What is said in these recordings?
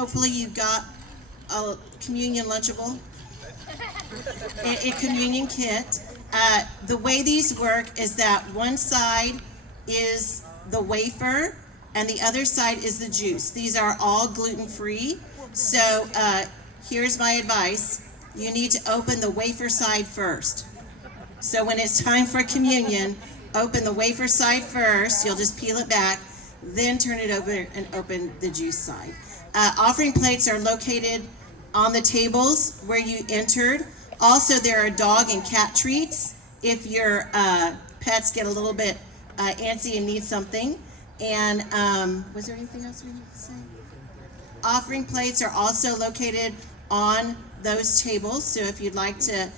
hopefully you got a communion lunchable, a communion kit. The way these work is that one side is the wafer and the other side is the juice. These are all gluten-free. So here's my advice. You need to open the wafer side first. So when it's time for communion, open the wafer side first. You'll just peel it back, then turn it over and open the juice side. Offering plates are located on the tables where you entered. Also, there are dog and cat treats if your pets get a little bit antsy and need something. And was there anything else we need to say? Offering plates are also located on those tables. So if you'd like to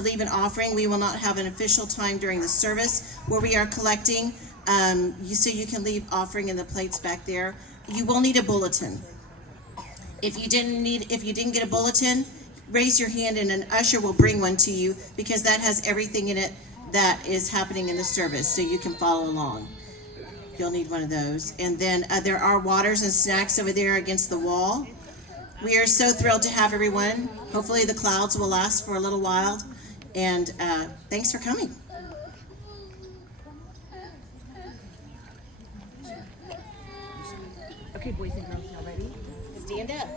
leave an offering, we will not have an official time during the service where we are collecting. So you can leave offering in the plates back there. You will need a bulletin. If you didn't get a bulletin, raise your hand and an usher will bring one to you, because that has everything in it that is happening in the service, so you can follow along. You'll need one of those. And then there are waters and snacks over there against the wall. We are so thrilled to have everyone. Hopefully the clouds will last for a little while. And thanks for coming. Okay, boys and girls, y'all ready? Stand up.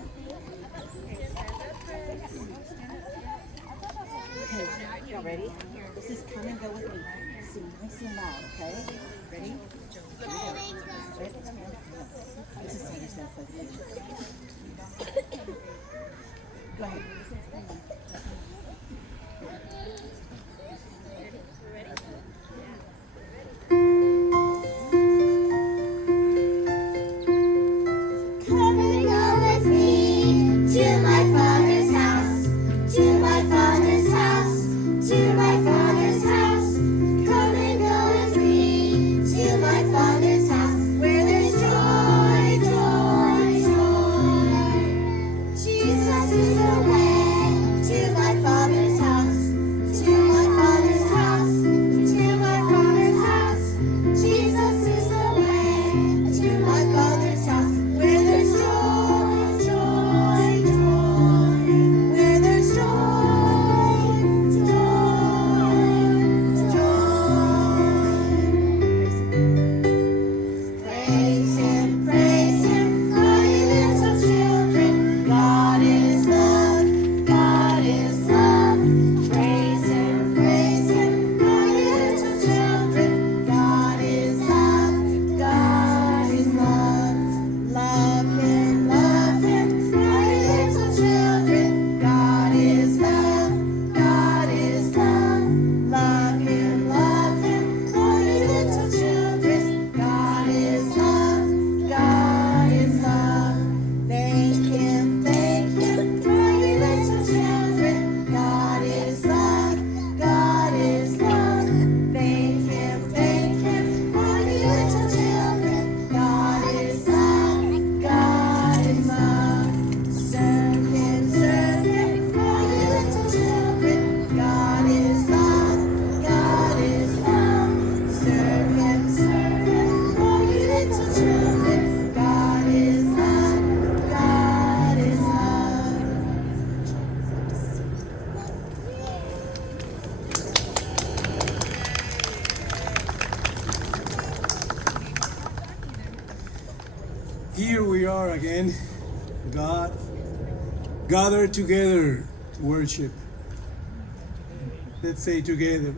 Okay, y'all ready? This is come and go with me. Sing nice and loud, okay? Ready? This is Sandy's gonna play the music. Go ahead. Come and go with me to my Father's house, to my Father's house, to my Father's house. Come and go with me to my Father's house, where there's joy, joy, joy. Jesus is the way to my Father's house, to my Father's house, to my Father's house. Jesus is the way to my Father's house, where there's joy, joy, joy. Where there's joy, joy, joy. Praise Him, all ye little children. God is love, God is love. Praise Him, all ye little children. God is love, God is love. Love Him, all ye little children. God is love, God is love. Love Him, all ye little children. God is love, God is love. Thank Him, all ye little children. God is love, God is love. Thank Him, all ye little children. God is love, God is love. Serve Him, all ye little children. God is love, God is love. Serve Him, all ye little children. God is love, God is love. Here we are again, God, gathered together to worship. Let's say together.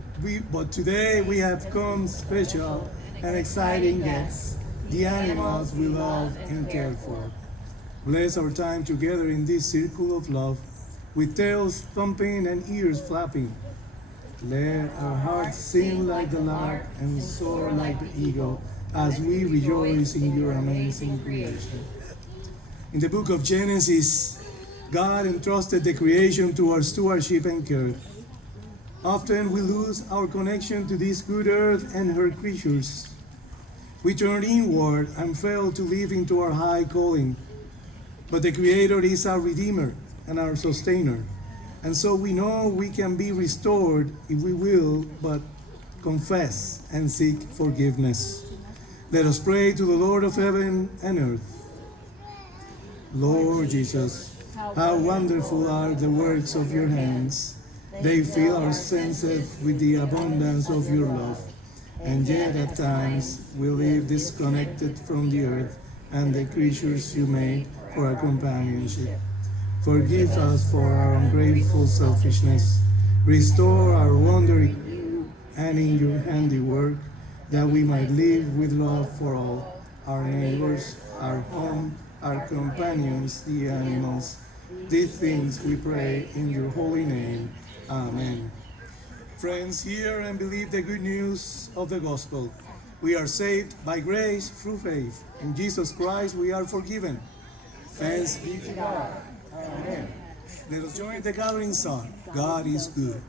But today we have come special and exciting guests, the animals we love and care for. Bless our time together in this circle of love, with tails thumping and ears flapping. Let our hearts sing like the lark and soar like the eagle as we rejoice in your amazing creation. In the book of Genesis, God entrusted the creation to our stewardship and care. Often we lose our connection to this good earth and her creatures. We turn inward and fail to live into our high calling. But the Creator is our Redeemer and our Sustainer. And so we know we can be restored if we will, but confess and seek forgiveness. Let us pray to the Lord of heaven and earth. Lord Jesus, how wonderful are the works of your hands. They fill our senses with the abundance of your love. And yet at times we live disconnected from the earth and the creatures you made for our companionship. Forgive us for our ungrateful selfishness. Restore our wonder in you and in your handiwork, that we might live with love for all, our neighbors, our home, our companions, the animals. These things we pray in your holy name. Amen. Friends, hear and believe the good news of the gospel. We are saved by grace through faith. In Jesus Christ we are forgiven. Thanks be to God. Amen. Let us join the gathering song. God is good.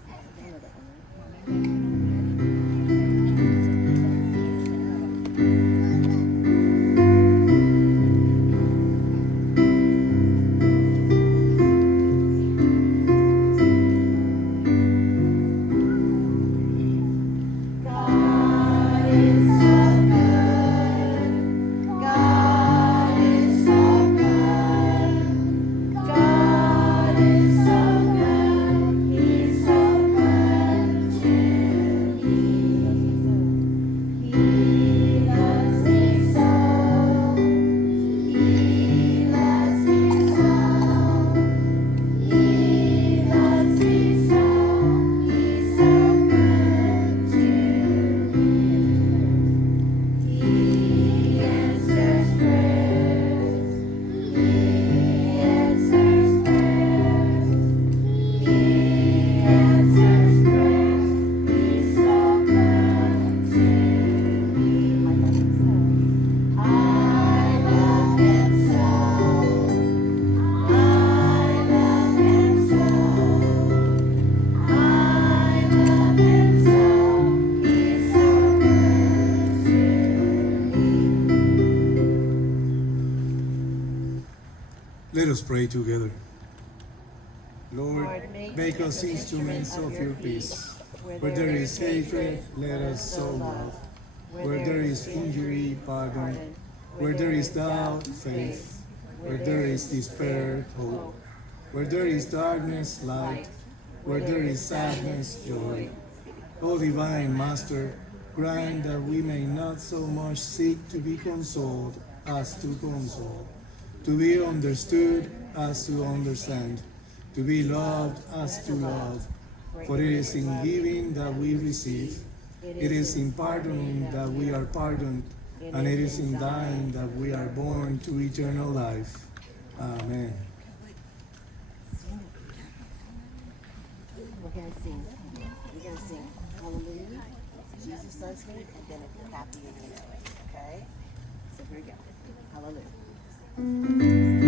Let us pray together. Lord, make us instruments of your peace. Where there is hatred, let us sow love. Where there is injury, pardon. Where there is doubt, faith. Where there is despair, hope. Where there is darkness, light. Where there is sadness, joy. O divine Master, grant that we may not so much seek to be consoled as to console, to be understood as to understand, to be loved as to love. For it is in giving that we receive, it is in pardoning that we are pardoned, and it is in dying that we are born to eternal life. Amen. We're going to sing. We're going to sing Hallelujah, Jesus loves me, and then if you're happy, you're going to know it. Okay? So here we go. Hallelujah. Hallelujah.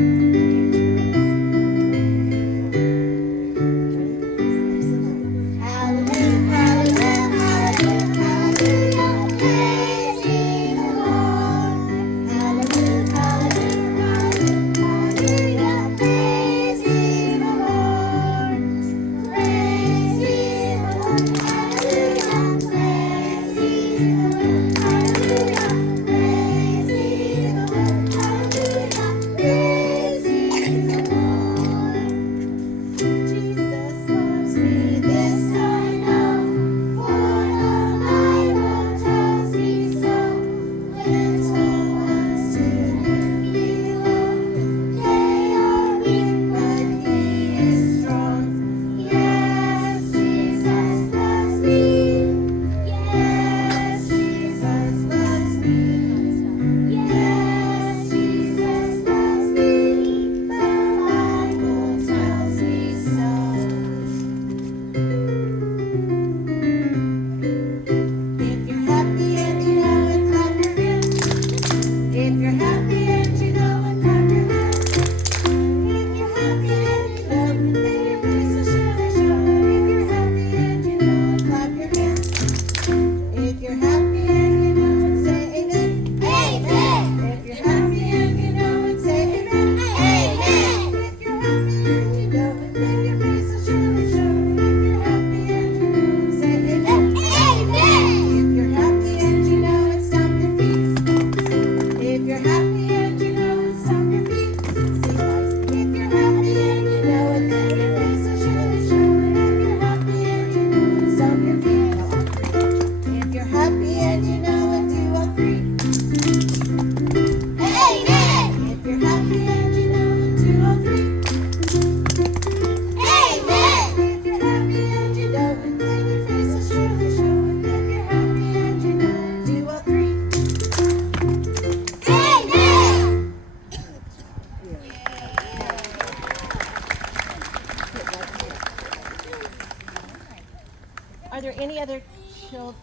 Are there any other children?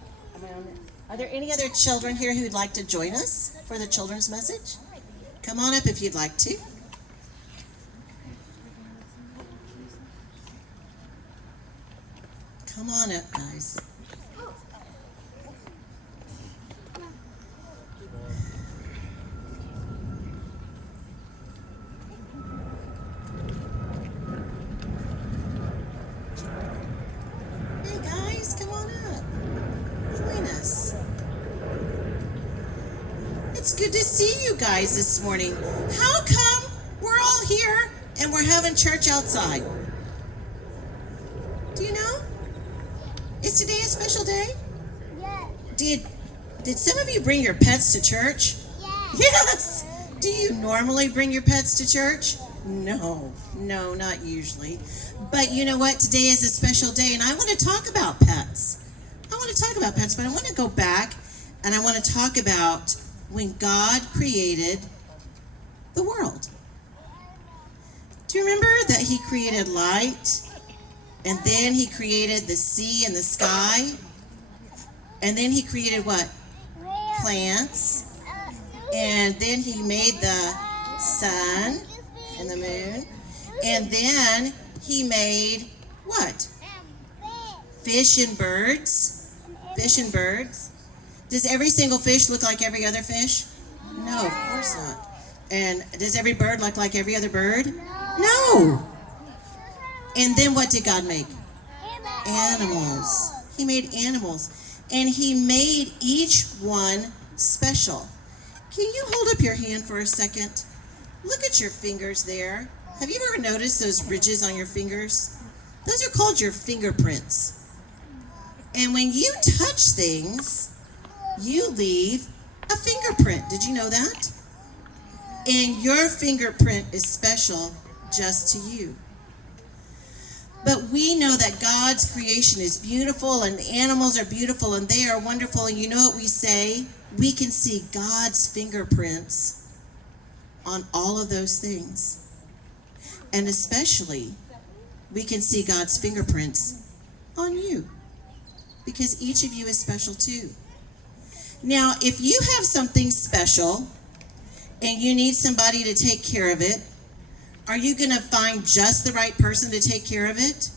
Are there any other children here who'd like to join us for the children's message? Come on up if you'd like to. Come on up, guys. Hey guys, come on up. Join us. It's good to see you guys this morning. How come we're all here and we're having church outside? Do you know? Is today a special day? Yes. Did some of you bring your pets to church? Yes. Yes. Do you normally bring your pets to church? No, not usually. But you know what? Today is a special day, and I want to talk about pets. But I want to go back, and I want to talk about when God created the world. Do you remember that He created light, and then He created the sea and the sky, and then He created what? Plants, and then He made the sun and the moon, and then He made what? Fish and birds. Fish and birds. Does every single fish look like every other fish? No, of course not. And does every bird look like every other bird? No. And then what did God make? Animals. He made animals. And He made each one special. Can you hold up your hand for a second? Look at your fingers there. Have you ever noticed those ridges on your fingers? Those are called your fingerprints. And when you touch things, you leave a fingerprint. Did you know that? And your fingerprint is special just to you. But we know that God's creation is beautiful, and animals are beautiful, and they are wonderful. And you know what we say? We can see God's fingerprints on all of those things. And especially, we can see God's fingerprints on you, because each of you is special too. Now, if you have something special and you need somebody to take care of it, are you going to find just the right person to take care of it?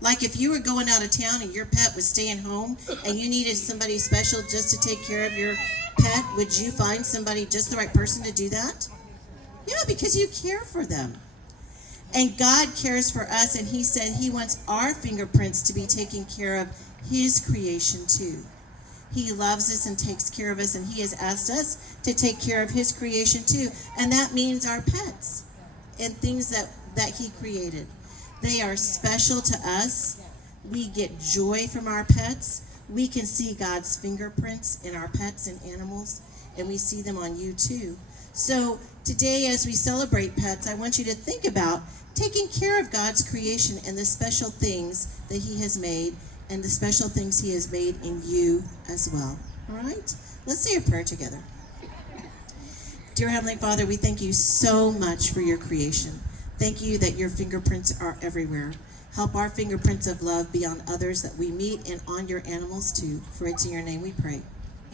Like if you were going out of town and your pet was staying home and you needed somebody special just to take care of your pet, would you find somebody, just the right person to do that? Yeah, because you care for them. And God cares for us, and He said He wants our fingerprints to be taken care of His creation too. He loves us and takes care of us, and He has asked us to take care of His creation too. And that means our pets and things that He created. They are special to us. We get joy from our pets. We can see God's fingerprints in our pets and animals, and we see them on you too. So today, as we celebrate pets, I want you to think about taking care of God's creation and the special things that He has made, and the special things He has made in you as well. All right? Let's say a prayer together. Dear Heavenly Father, we thank You so much for Your creation. Thank You that Your fingerprints are everywhere. Help our fingerprints of love be on others that we meet and on Your animals too. For it's in Your name we pray.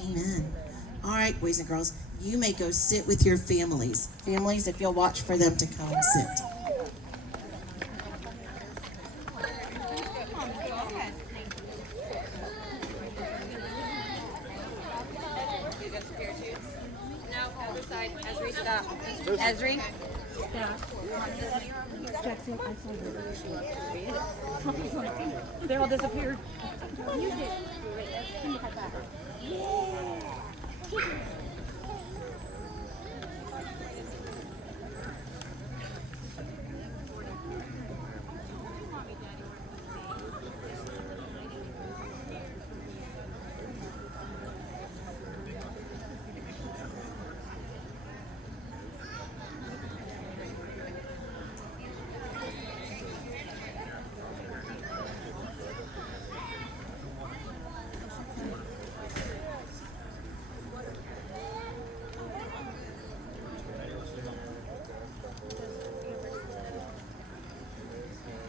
Amen. All right, boys and girls, you may go sit with your families. Families, if you'll watch for them to come and sit. Esri? They all disappeared.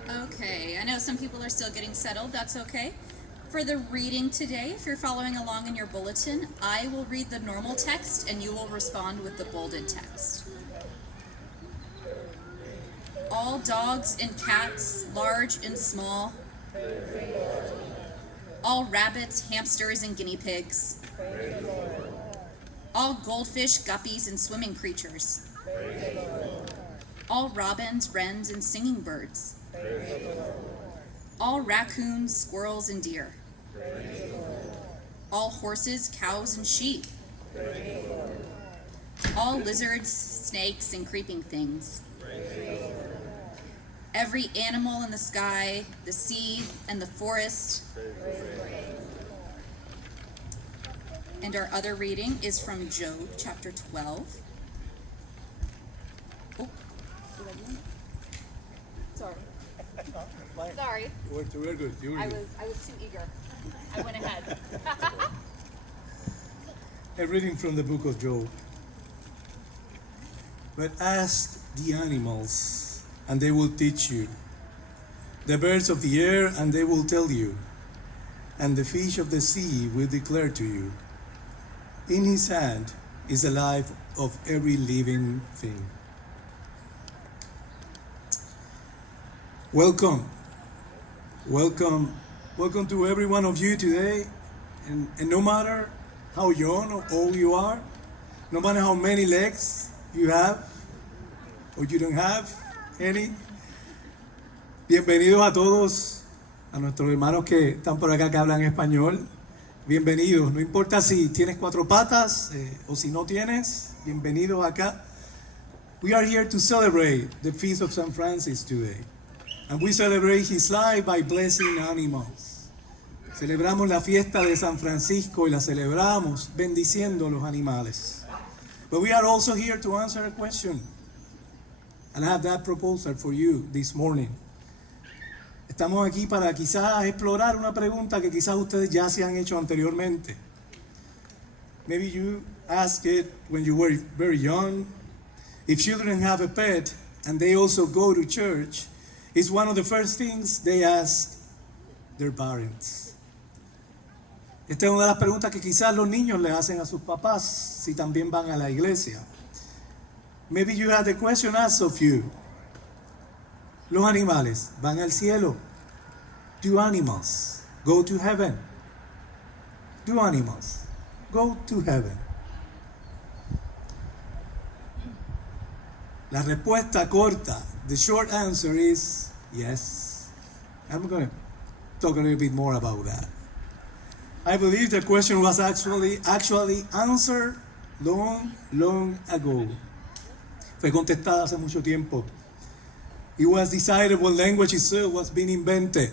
Okay, I know some people are still getting settled. That's okay. For the reading today, if you're following along in your bulletin, I will read the normal text and you will respond with the bolded text. All dogs and cats, large and small. All rabbits, hamsters, and guinea pigs. All goldfish, guppies, and swimming creatures. All robins, wrens, and singing birds. All raccoons, squirrels, and deer. All horses, cows, and sheep. All lizards, snakes, and creeping things. Every animal in the sky, the sea, and the forest. And our other reading is from Job chapter 12. Oh, sorry. Sorry. We're good. You're I good. was too eager. I went ahead. A reading from the book of Job. But ask the animals, and they will teach you. The birds of the air, and they will tell you. And the fish of the sea will declare to you. In his hand is the life of every living thing. Welcome to every one of you today. And no matter how young or old you are, no matter how many legs you have or you don't have any, bienvenidos a todos, a nuestros hermanos que están por acá que hablan español. Bienvenidos, no importa si tienes cuatro patas o si no tienes, bienvenidos acá. We are here to celebrate the Feast of St. Francis today. And we celebrate his life by blessing animals. Celebramos la fiesta de San Francisco y la celebramos bendiciendo los animales. But we are also here to answer a question. And I have that proposal for you this morning. Estamos aquí para quizás explorar una pregunta que quizás ustedes ya se han hecho anteriormente. Maybe you asked it when you were very young. If children have a pet and they also go to church, it's one of the first things they ask their parents. Esta es una de las preguntas que quizás los niños le hacen a sus papás si también van a la iglesia. Maybe you had the question asked of you. Los animales van al cielo. Do animals go to heaven? Do animals go to heaven? La respuesta corta, the short answer is yes. I'm going to talk a little bit more about that. I believe the question was actually answered long ago. Fue contestada hace mucho tiempo. It was decided what language itself was being invented.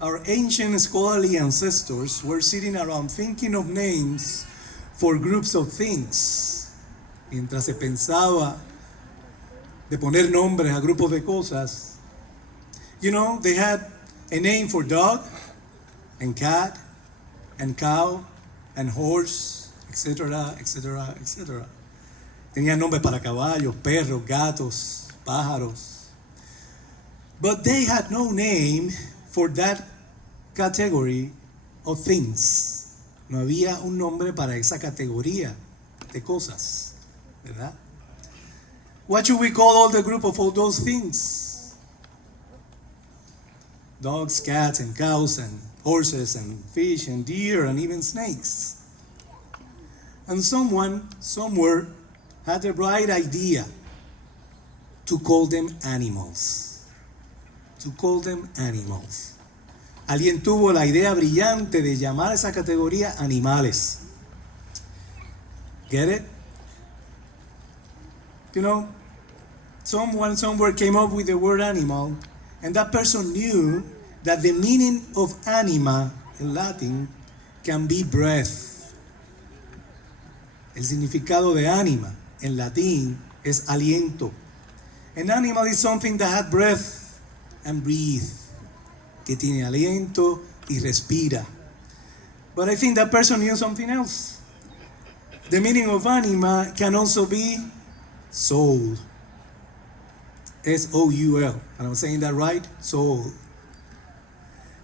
Our ancient scholarly ancestors were sitting around thinking of names for groups of things. Mientras se pensaba de poner nombres a grupos de cosas, you know, they had a name for dog and cat and cow and horse, etc., etc., etc. Tenían nombres para caballos, perros, gatos, pájaros. But they had no name for that category of things. No había un nombre para esa categoría de cosas, ¿verdad? What should we call all the group of all those things? Dogs, cats, and cows, and horses, and fish, and deer, and even snakes. And someone, somewhere, had the right idea to call them animals. To call them animals. Alguien tuvo la idea brillante de llamar a esa categoría animales. Get it? You know, someone somewhere came up with the word animal, and that person knew that the meaning of anima in Latin can be breath. El significado de anima en latín es aliento. An animal is something that has breath and breathe, que tiene aliento y respira. But I think that person knew something else. The meaning of anima can also be soul. S-O-U-L. And I'm saying that right? Soul.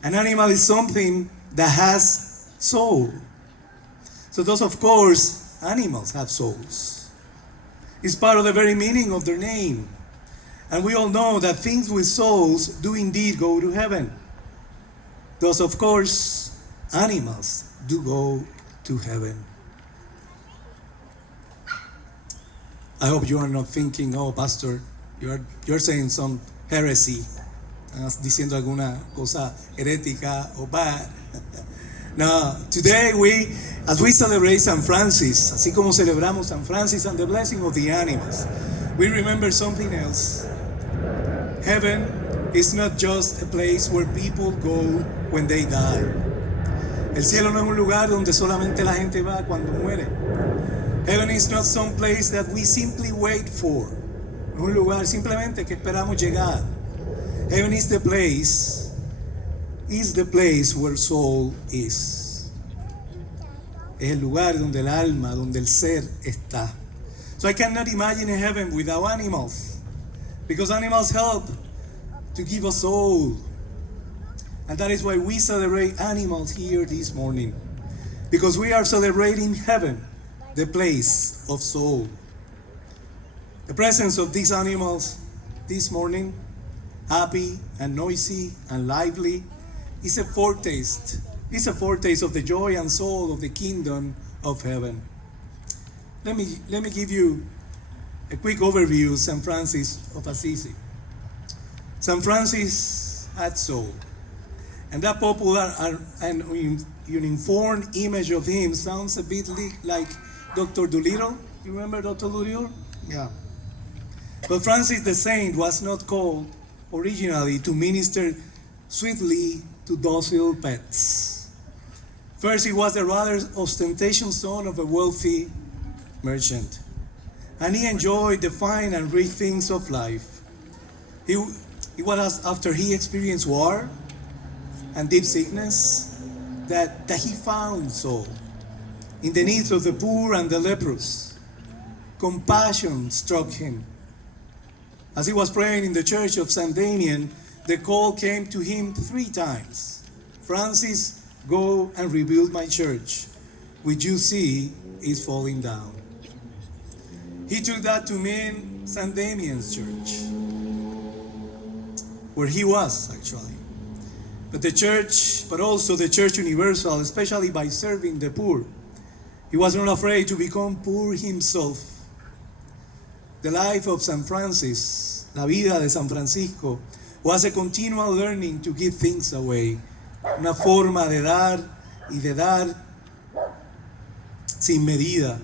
An animal is something that has soul. So thus, of course, animals have souls. It's part of the very meaning of their name. And we all know that things with souls do indeed go to heaven. Thus, of course, animals do go to heaven. I hope you are not thinking, oh, Pastor, you're saying some heresy. Estás diciendo alguna cosa herética o bad. Now, today as we celebrate San Francis, así como celebramos San Francis and the blessing of the animals, we remember something else. Heaven is not just a place where people go when they die. El cielo no es un lugar donde solamente la gente va cuando muere. Heaven is not some place that we simply wait for. Es un lugar simplemente que esperamos llegar. Heaven is the place where soul is. Es el lugar donde el alma, donde el ser está. So I cannot imagine a heaven without animals, because animals help to give us soul. And that is why we celebrate animals here this morning, because we are celebrating heaven, the place of soul. The presence of these animals this morning, happy and noisy and lively, is a foretaste. It's a foretaste of the joy and soul of the kingdom of heaven. Let me give you a quick overview of St. Francis of Assisi. St. Francis had soul. And that popular and uniform image of him sounds a bit like Dr. Dolittle. You remember Dr. Dolittle? Yeah. But Francis the Saint was not called originally to minister sweetly to docile pets. First, he was the rather ostentatious son of a wealthy merchant, and he enjoyed the fine and rich things of life. It was after he experienced war and deep sickness that he found soul in the needs of the poor and the leprous. Compassion struck him. As he was praying in the church of St. Damien, the call came to him 3 times. Francis, go and rebuild my church, which you see is falling down. He took that to mean St. Damien's church, where he was actually. But also the Church Universal, especially by serving the poor. He was not afraid to become poor himself. The life of St. Francis, la vida de San Francisco, was a continual learning to give things away. Una forma de dar y de dar sin medida.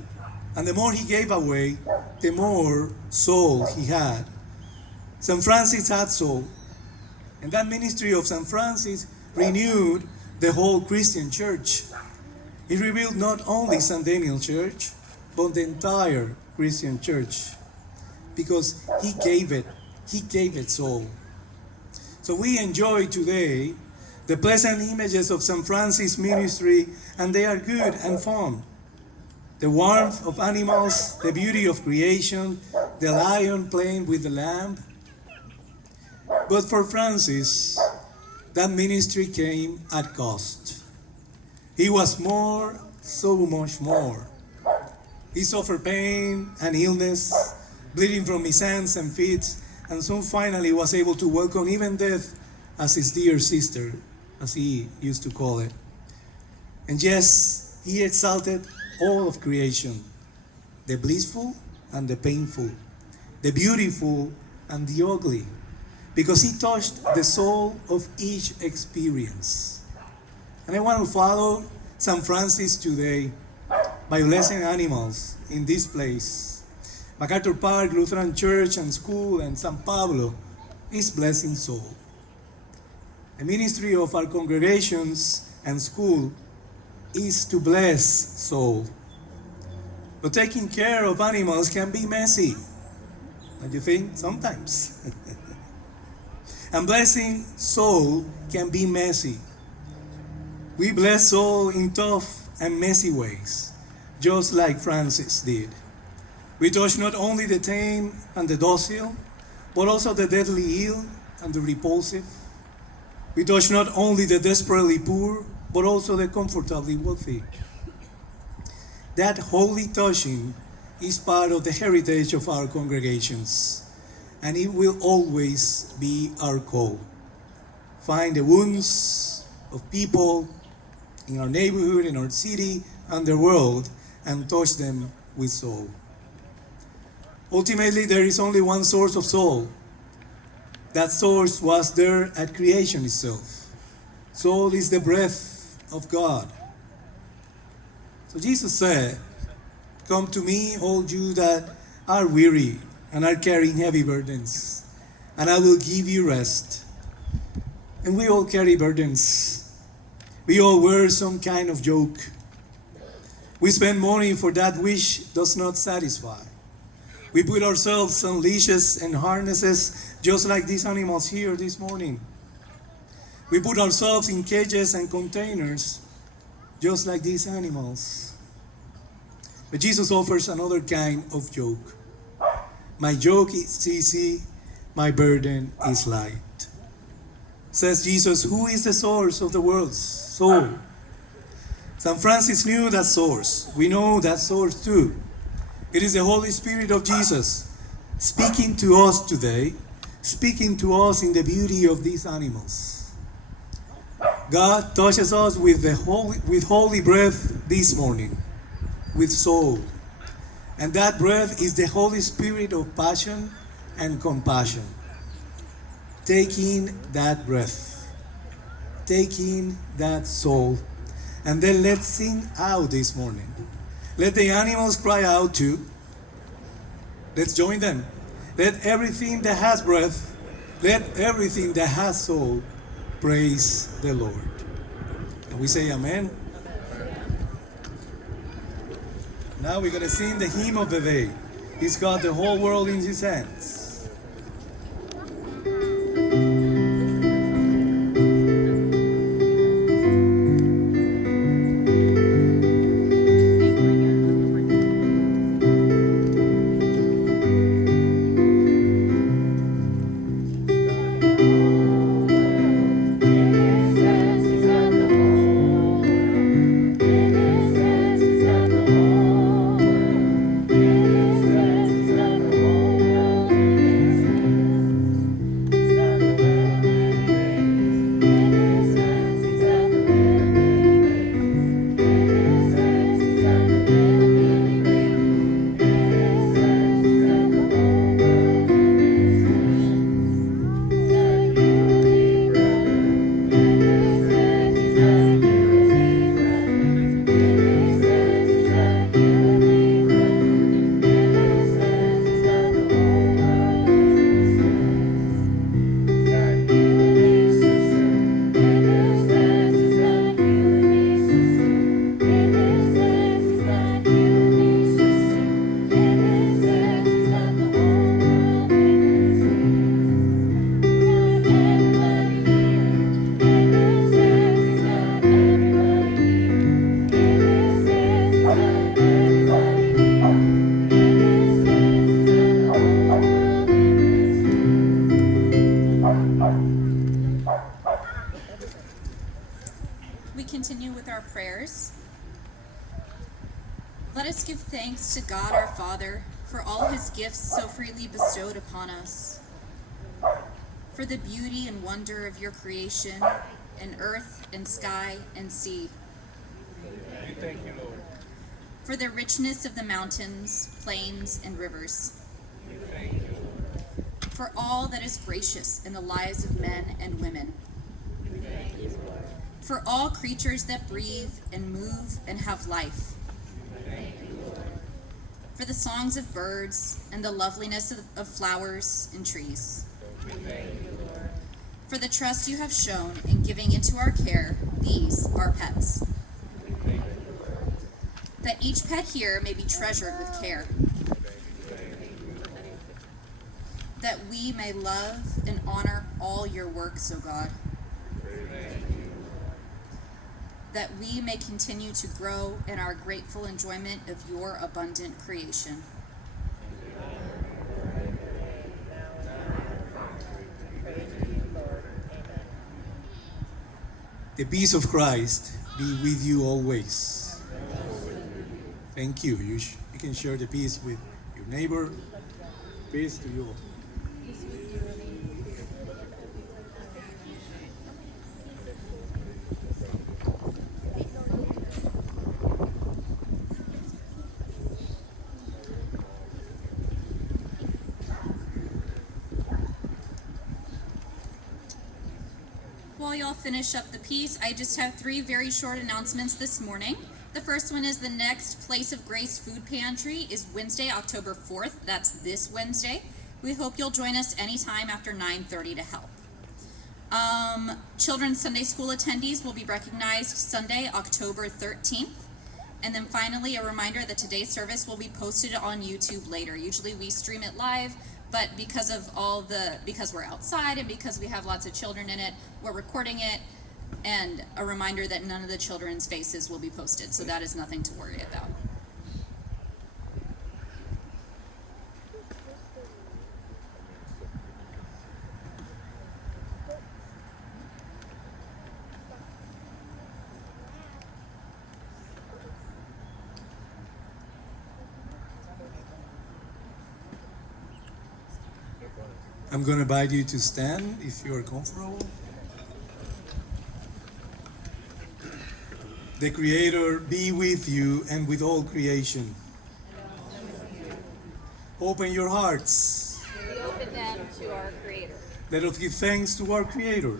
And the more he gave away, the more soul he had. St. Francis had soul. And that ministry of St. Francis renewed the whole Christian church. He rebuilt not only St. Damian's church, but the entire Christian church. Because he gave it soul. So we enjoy today the pleasant images of St. Francis' ministry, and they are good and fun. The warmth of animals, the beauty of creation, the lion playing with the lamb. But for Francis, that ministry came at cost. He was more, so much more. He suffered pain and illness, bleeding from his hands and feet, and soon finally was able to welcome even death as his dear sister, as he used to call it. And yes, he exalted all of creation, the blissful and the painful, the beautiful and the ugly, because he touched the soul of each experience. And I want to follow St. Francis today by blessing animals in this place. MacArthur Park, Lutheran Church and School, and San Pablo is blessing soul. The ministry of our congregations and school is to bless soul. But taking care of animals can be messy, don't you think? Sometimes. And blessing soul can be messy. We bless soul in tough and messy ways, just like Francis did. We touch not only the tame and the docile, but also the deadly ill and the repulsive. We touch not only the desperately poor, but also the comfortably wealthy. That holy touching is part of the heritage of our congregations, and it will always be our call. Find the wounds of people in our neighborhood, in our city, and the world, and touch them with soul. Ultimately, there is only one source of soul. That source was there at creation itself. Soul is the breath of God. So Jesus said, "Come to me, all you that are weary and are carrying heavy burdens, and I will give you rest." And we all carry burdens. We all wear some kind of yoke. We spend money for that which does not satisfy. We put ourselves on leashes and harnesses just like these animals here this morning. We put ourselves in cages and containers just like these animals. But Jesus offers another kind of yoke. My yoke is easy, my burden is light. Says Jesus, who is the source of the world's soul? St. Francis knew that source. We know that source too. It is the Holy Spirit of Jesus speaking to us today, speaking to us in the beauty of these animals. God touches us with holy breath this morning, with soul. And that breath is the Holy Spirit of passion and compassion. Take in that breath, take in that soul, and then let's sing out this morning. Let the animals cry out too. Let's join them. Let everything that has breath, let everything that has soul, praise the Lord. And we say amen. Now we're going to sing the hymn of the day. He's got the whole world in his hands. We continue with our prayers. Let us give thanks to God our Father for all his gifts so freely bestowed upon us, for the beauty and wonder of your creation in earth and sky and sea. We thank you, Lord. For the richness of the mountains, plains, and rivers. We thank you, Lord. For all that is gracious in the lives of men and women. We thank you, Lord. For all creatures that breathe and move and have life. We thank you, Lord. For the songs of birds and the loveliness of flowers and trees. We thank you, Lord. For the trust you have shown in giving into our care these, our pets. We thank you, Lord. That each pet here may be treasured with care. That we may love and honor all your works, O God. That we may continue to grow in our grateful enjoyment of your abundant creation. The peace of Christ be with you always. Thank you. You can share the peace with your neighbor. Peace to you all. While y'all finish up the piece, I just have 3 very short announcements this morning. The first one is the next Place of Grace Food Pantry is Wednesday, October 4th. That's this Wednesday. We hope you'll join us anytime after 9:30 to help. Children's Sunday School attendees will be recognized Sunday, October 13th. And then finally, a reminder that today's service will be posted on YouTube later. Usually we stream it live, but because we're outside and because we have lots of children in it, we're recording it, and a reminder that none of the children's faces will be posted, so that is nothing to worry about. I'm going to invite you to stand if you are comfortable. The Creator be with you and with all creation. Open your hearts. We open them to our Creator. Let us give thanks to our Creator.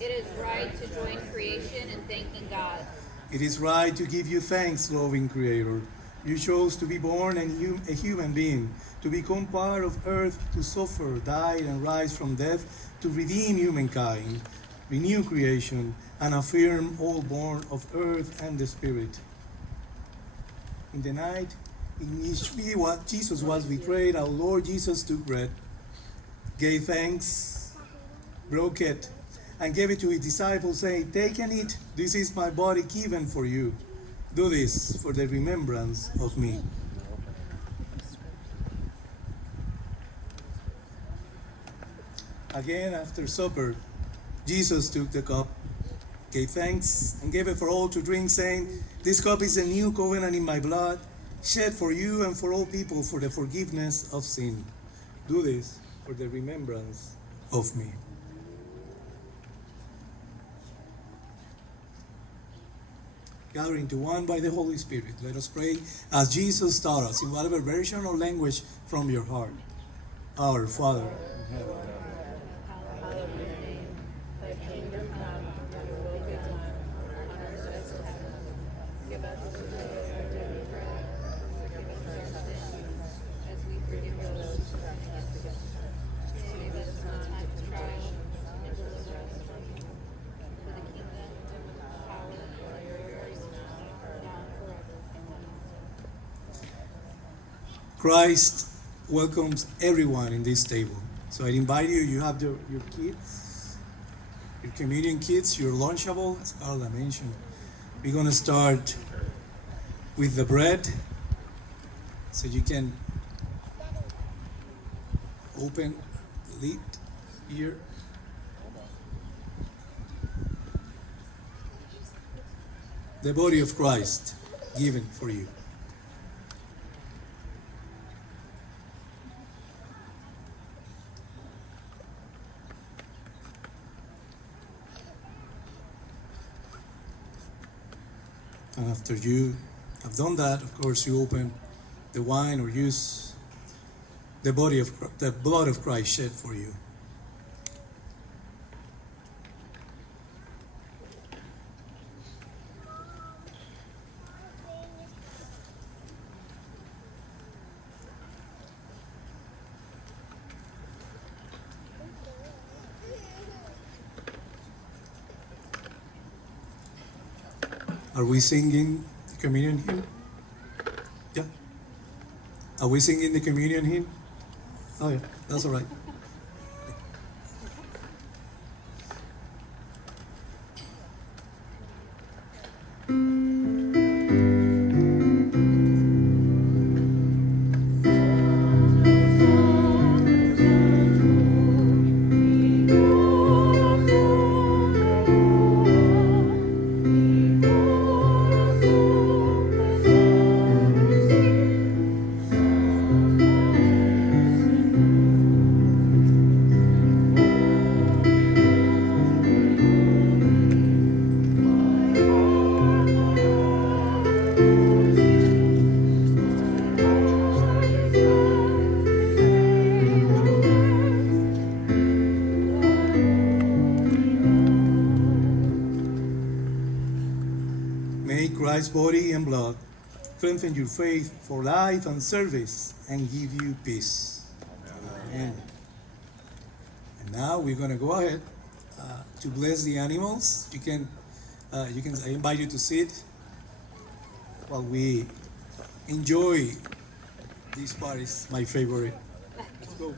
It is right to join creation in thanking God. It is right to give you thanks, loving Creator. You chose to be born a human being, to become part of earth, to suffer, die, and rise from death, to redeem humankind, renew creation, and affirm all born of earth and the Spirit. In the night in which Jesus was betrayed, our Lord Jesus took bread, gave thanks, broke it, and gave it to his disciples, saying, "Take and eat, this is my body given for you. Do this for the remembrance of me." Again, after supper, Jesus took the cup, gave thanks, and gave it for all to drink, saying, "This cup is a new covenant in my blood, shed for you and for all people for the forgiveness of sin. Do this for the remembrance of me." Gathering to one by the Holy Spirit, let us pray as Jesus taught us, in whatever version or language from your heart. Our Father in heaven. Christ welcomes everyone in this table. So I invite you, you have your kids, your communion kits, your Lunchable, as Carla mentioned. We're going to start with the bread. So you can open the lid here. The body of Christ given for you. And after you have done that, of course, you open the wine or use the blood of Christ shed for you. Are we singing the communion hymn? Yeah. Are we singing the communion hymn? Oh yeah, that's all right. Christ's body and blood, strengthen your faith for life and service, and give you peace. Amen. And now we're going to go ahead to bless the animals. I invite you to sit while we enjoy this part. Is my favorite. Let's go.